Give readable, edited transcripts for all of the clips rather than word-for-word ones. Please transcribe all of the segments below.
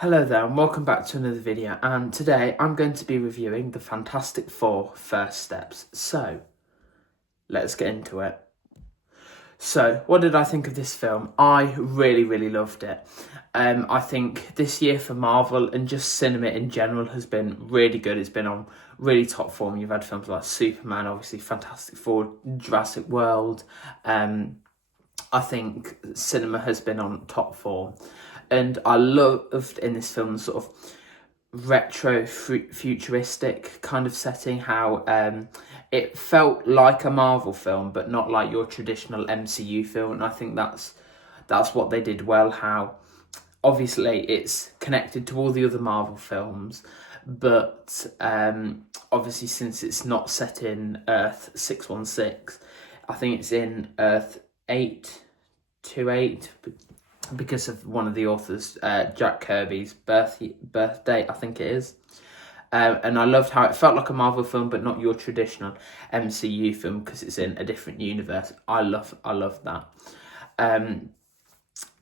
Hello there and welcome back to another video, and today I'm going to be reviewing the Fantastic Four First Steps. So, let's get into it. So, what did I think of this film? I really loved it. I think this year for Marvel and just cinema in general has been really good. It's been on really top form. You've had films like Superman, obviously Fantastic Four, Jurassic World. I think cinema has been on top form. And I loved in this film sort of retro futuristic kind of setting, how it felt like a Marvel film but not like your traditional MCU film, and I think that's what they did well. How obviously it's connected to all the other Marvel films, but obviously since it's not set in Earth 616, I think it's in Earth 828 because of one of the authors, Jack Kirby's birthday, I think it is. And I loved how it felt like a Marvel film, but not your traditional MCU film because it's in a different universe. I love that.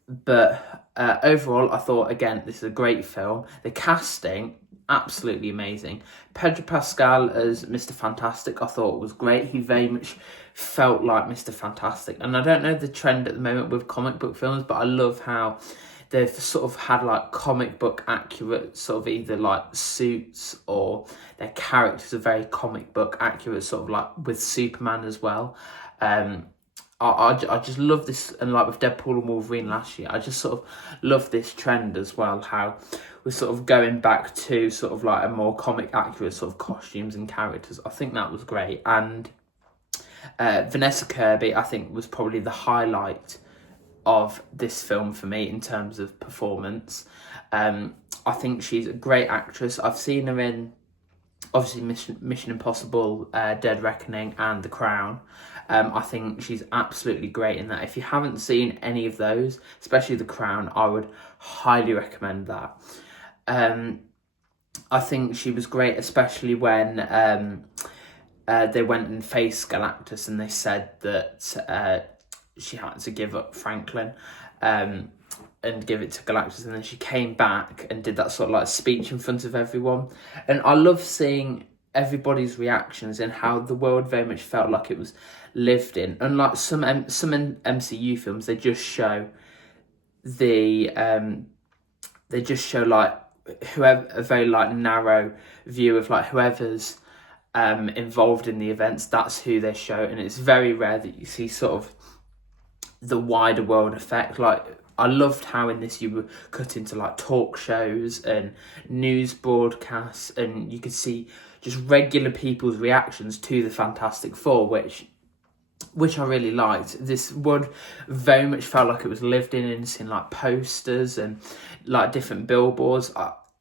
But overall, I thought, again, this is a great film. The casting, absolutely amazing. Pedro Pascal as Mr. Fantastic, I thought was great. He very much felt like Mr. Fantastic. And I don't know the trend at the moment with comic book films, but I love how they've sort of had like comic book accurate sort of either like suits, or their characters are very comic book accurate, sort of like with Superman as well. I just love this, and like with Deadpool and Wolverine last year, I just sort of love this trend as well, how we're sort of going back to sort of like a more comic accurate sort of costumes and characters. I think that was great. And Vanessa Kirby, I think, was probably the highlight of this film for me in terms of performance. I think she's a great actress. I've seen her in obviously Mission Impossible, Dead Reckoning and The Crown. I think she's absolutely great in that. If you haven't seen any of those, especially The Crown, I would highly recommend that. I think she was great, especially when they went and faced Galactus and they said that she had to give up Franklin and give it to Galactus, and then she came back and did that sort of like speech in front of everyone. And I love seeing everybody's reactions and how the world very much felt like it was lived in. Unlike some MCU films, they just show like whoever, a very like narrow view of like whoever's involved in the events. That's who they show, and it's very rare that you see sort of the wider world effect. Like, I loved how in this you were cut into like talk shows and news broadcasts, and you could see just regular people's reactions to the Fantastic Four, which I really liked. This world very much felt like it was lived in, and seeing like posters and like different billboards.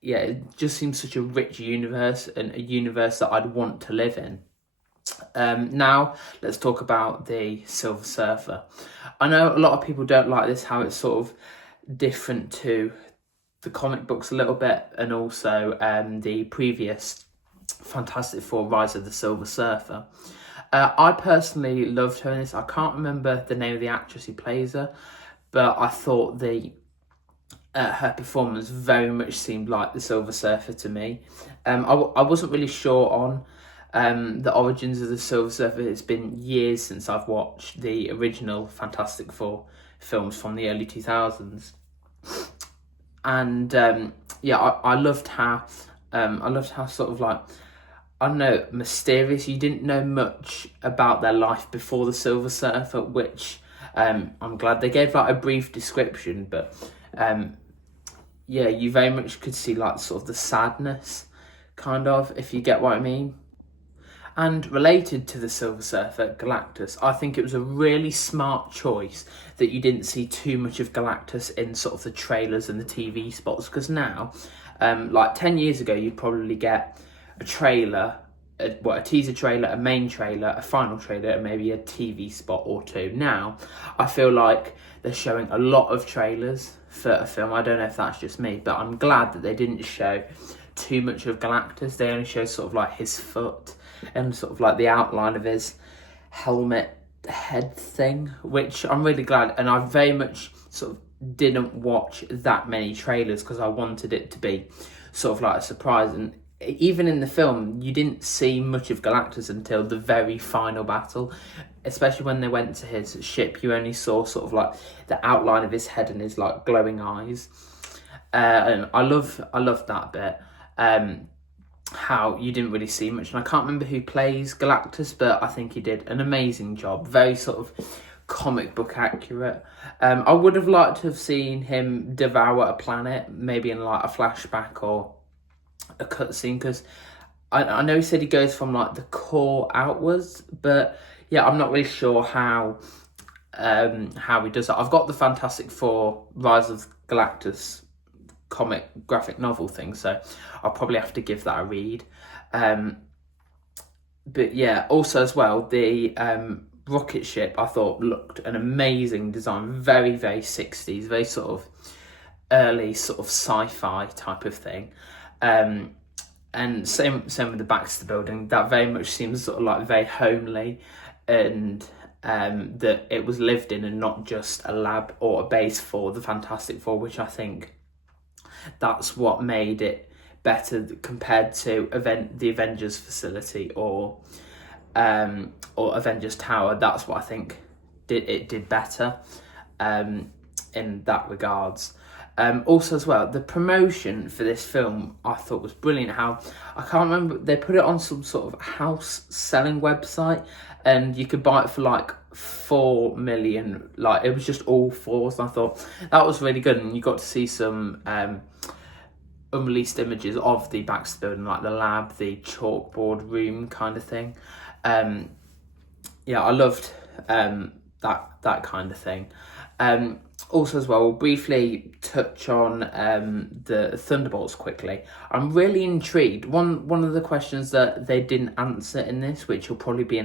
Yeah, it just seems such a rich universe, and a universe that I'd want to live in. Now, let's talk about the Silver Surfer. I know a lot of people don't like this, how it's sort of different to the comic books a little bit, and also the previous Fantastic Four, Rise of the Silver Surfer. I personally loved her in this. I can't remember the name of the actress who plays her, but I thought her performance very much seemed like the Silver Surfer to me. I wasn't really sure on the origins of the Silver Surfer. It's been years since I've watched the original Fantastic Four films from the early 2000s. And yeah, I loved how sort of like, I don't know, mysterious. You didn't know much about their life before the Silver Surfer, which I'm glad they gave like a brief description, but yeah, you very much could see like sort of the sadness, kind of, if you get what I mean. And related to the Silver Surfer, Galactus, I think it was a really smart choice that you didn't see too much of Galactus in sort of the trailers and the TV spots, because now, like 10 years ago, you'd probably get a trailer, a teaser trailer, a main trailer, a final trailer, and maybe a TV spot or two. Now, I feel like they're showing a lot of trailers for a film. I don't know if that's just me, but I'm glad that they didn't show too much of Galactus. They only showed sort of like his foot and sort of like the outline of his helmet head thing, which I'm really glad. And I very much sort of didn't watch that many trailers because I wanted it to be sort of like a surprise. And even in the film, you didn't see much of Galactus until the very final battle, especially when they went to his ship. You only saw sort of like the outline of his head and his like glowing eyes. And I love that bit. How you didn't really see much, and I can't remember who plays Galactus, but I think he did an amazing job. Very sort of comic book accurate. I would have liked to have seen him devour a planet, maybe in like a flashback or a cutscene, because I know he said he goes from like the core outwards, but yeah, I'm not really sure how he does that. I've got the Fantastic Four Rise of Galactus comic graphic novel thing, so I'll probably have to give that a read. But yeah, also as well, the rocket ship I thought looked an amazing design, very 60s, very sort of early sort of sci-fi type of thing. And same with the Baxter building, that very much seems sort of like very homely, and that it was lived in and not just a lab or a base for the Fantastic Four, which I think that's what made it better compared to the Avengers facility or Avengers Tower. That's what I think did better in that regards. Also as well, the promotion for this film I thought was brilliant. How, I can't remember, they put it on some sort of house selling website, and you could buy it for like 4 million, like it was just all fours, and I thought that was really good. And you got to see some unreleased images of the Baxter building, like the lab, the chalkboard room kind of thing. Yeah, I loved that kind of thing. Also as well, we'll briefly touch on the Thunderbolts quickly. I'm really intrigued. One of the questions that they didn't answer in this, which will probably be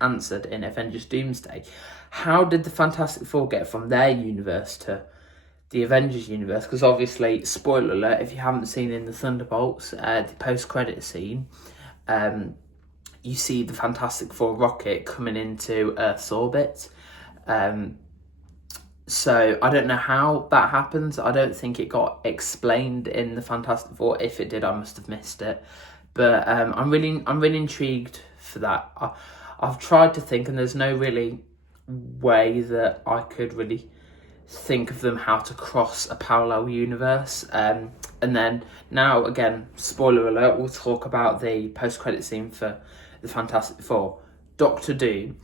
answered in Avengers Doomsday. How did the Fantastic Four get from their universe to the Avengers universe? Because obviously, spoiler alert, if you haven't seen in the Thunderbolts, the post-credit scene, you see the Fantastic Four rocket coming into Earth's orbit. So I don't know how that happens. I don't think it got explained in the Fantastic Four. If it did, I must have missed it. But I'm really intrigued for that. I've tried to think, and there's no really way that I could really think of them how to cross a parallel universe. And then now, again, spoiler alert, we'll talk about the post-credit scene for the Fantastic Four. Doctor Doom.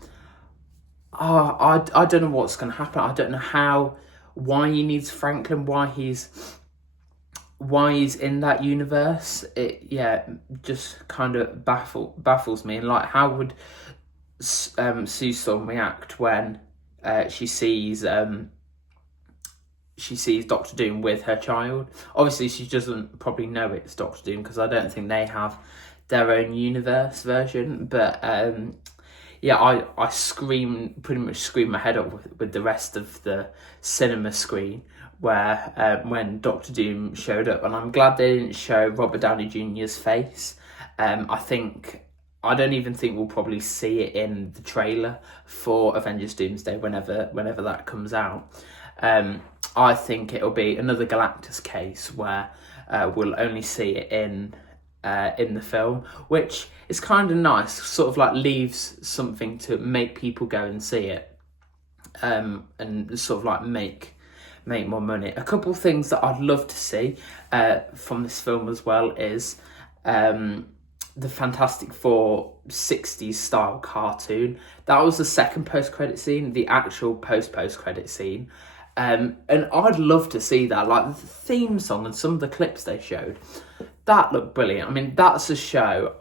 I don't know what's going to happen. I don't know why he needs Franklin, why he's in that universe. It just kind of baffles me. And like, how would Sue Storm react when she sees Doctor Doom with her child? Obviously, she doesn't probably know it's Doctor Doom, because I don't think they have their own universe version. But yeah, I pretty much screamed my head off with the rest of the cinema screen where when Doctor Doom showed up, and I'm glad they didn't show Robert Downey Jr.'s face. I don't even think we'll probably see it in the trailer for Avengers Doomsday whenever that comes out. I think it'll be another Galactus case where we'll only see it in the film, which is kind of nice, sort of like leaves something to make people go and see it, and sort of like make more money. A couple of things that I'd love to see from this film as well is the Fantastic Four 60s style cartoon. That was the second post-credit scene, the actual post-credit scene. And I'd love to see that, like the theme song and some of the clips they showed. That looked brilliant. I mean, that's a show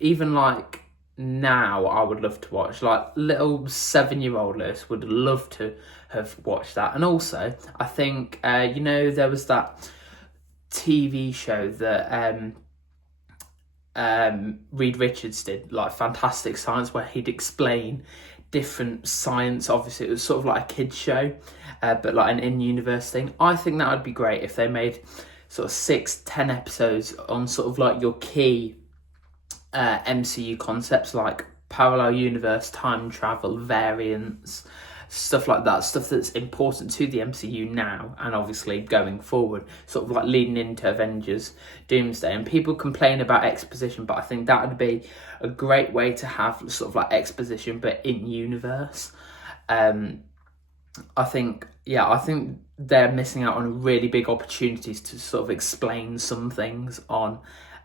even like now I would love to watch. Like little 7-year-old Lewis would love to have watched that. And also, I think, there was that TV show that Reed Richards did, like Fantastic Science, where he'd explain different science. Obviously, it was sort of like a kids show, but like an in-universe thing. I think that would be great if they made sort of 6-10 episodes on sort of like your key MCU concepts, like parallel universe, time travel, variants, stuff like that, stuff that's important to the MCU now and obviously going forward, sort of like leading into Avengers Doomsday. And people complain about exposition, but I think that would be a great way to have sort of like exposition but in universe. I think they're missing out on really big opportunities to sort of explain some things on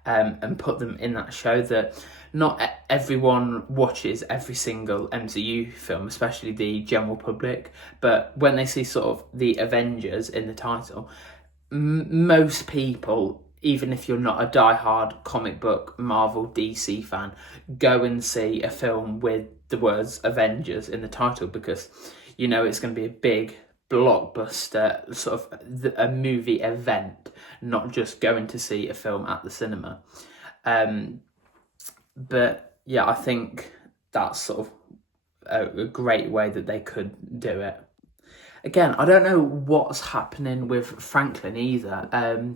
and put them in that show. That not everyone watches every single MCU film, especially the general public, but when they see sort of the Avengers in the title, most people, even if you're not a diehard comic book Marvel DC fan, go and see a film with the words Avengers in the title, because you know it's going to be a big blockbuster, sort of a movie event, not just going to see a film at the cinema. But yeah, I think that's sort of a great way that they could do it. Again, I don't know what's happening with Franklin either.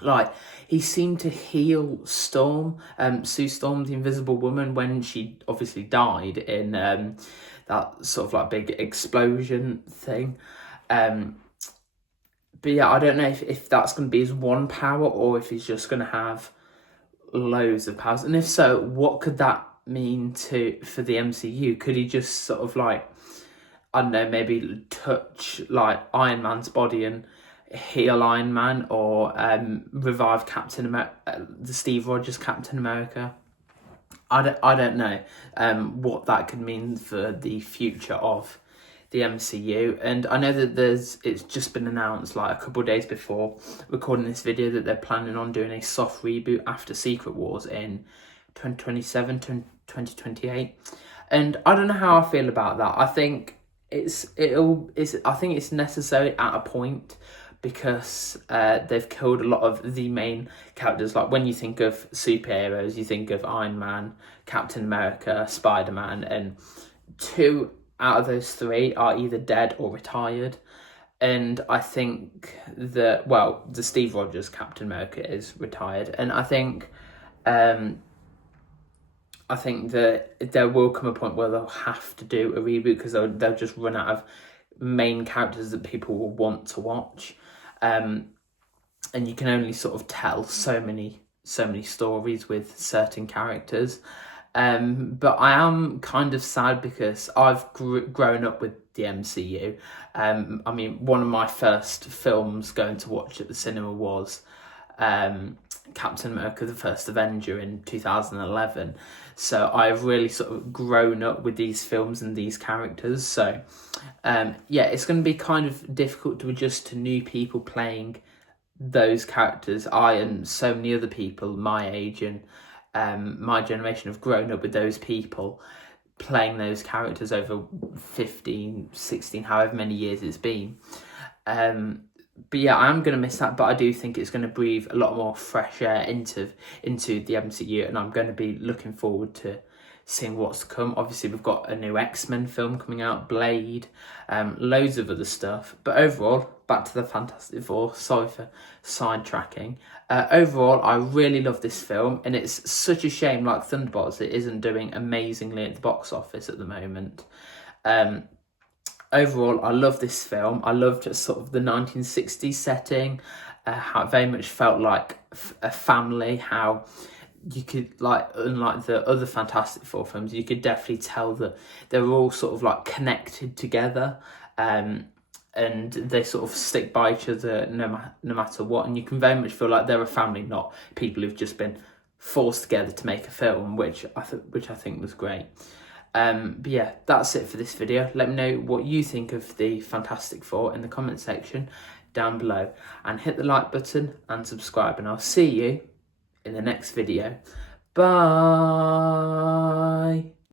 Like, he seemed to heal Storm, Sue Storm, the Invisible Woman, when she obviously died in that sort of like big explosion thing. But yeah, I don't know if that's going to be his one power or if he's just going to have loads of powers. And if so, what could that mean for the MCU? Could he just sort of like, I don't know, maybe touch like Iron Man's body and heal Iron Man, or revive Captain America, the Steve Rogers Captain America? I don't know what that could mean for the future of the MCU. And I know that it's just been announced like a couple of days before recording this video that they're planning on doing a soft reboot after Secret Wars in 2027 to 2028. And I don't know how I feel about that. I think it's necessary at a point, because they've killed a lot of the main characters. Like, when you think of superheroes, you think of Iron Man, Captain America, Spider-Man, and 2 out of those 3 are either dead or retired. And I think that, well, the Steve Rogers Captain America is retired, and I think that there will come a point where they'll have to do a reboot, because they'll just run out of main characters that people will want to watch. And you can only sort of tell so many stories with certain characters. But I am kind of sad, because I've grown up with the MCU. I mean, one of my first films going to watch at the cinema was Captain America, the First Avenger, in 2011. So I've really sort of grown up with these films and these characters. So yeah, it's going to be kind of difficult to adjust to new people playing those characters. I and so many other people my age and my generation have grown up with those people playing those characters over 15, 16, however many years it's been. But yeah, I'm going to miss that, but I do think it's going to breathe a lot more fresh air into the MCU, and I'm going to be looking forward to seeing what's to come. Obviously, we've got a new X-Men film coming out, Blade, loads of other stuff. But overall, back to the Fantastic Four, sorry for sidetracking. Overall, I really love this film, and it's such a shame, like Thunderbolts, it isn't doing amazingly at the box office at the moment. Overall, I love this film. I loved sort of the 1960s setting, how it very much felt like a family, how you could, like, unlike the other Fantastic Four films, you could definitely tell that they were all sort of like connected together, and they sort of stick by each other no matter what, and you can very much feel like they're a family, not people who've just been forced together to make a film, which I think was great. But yeah, that's it for this video. Let me know what you think of the Fantastic Four in the comment section down below, and hit the like button and subscribe, and I'll see you in the next video. Bye.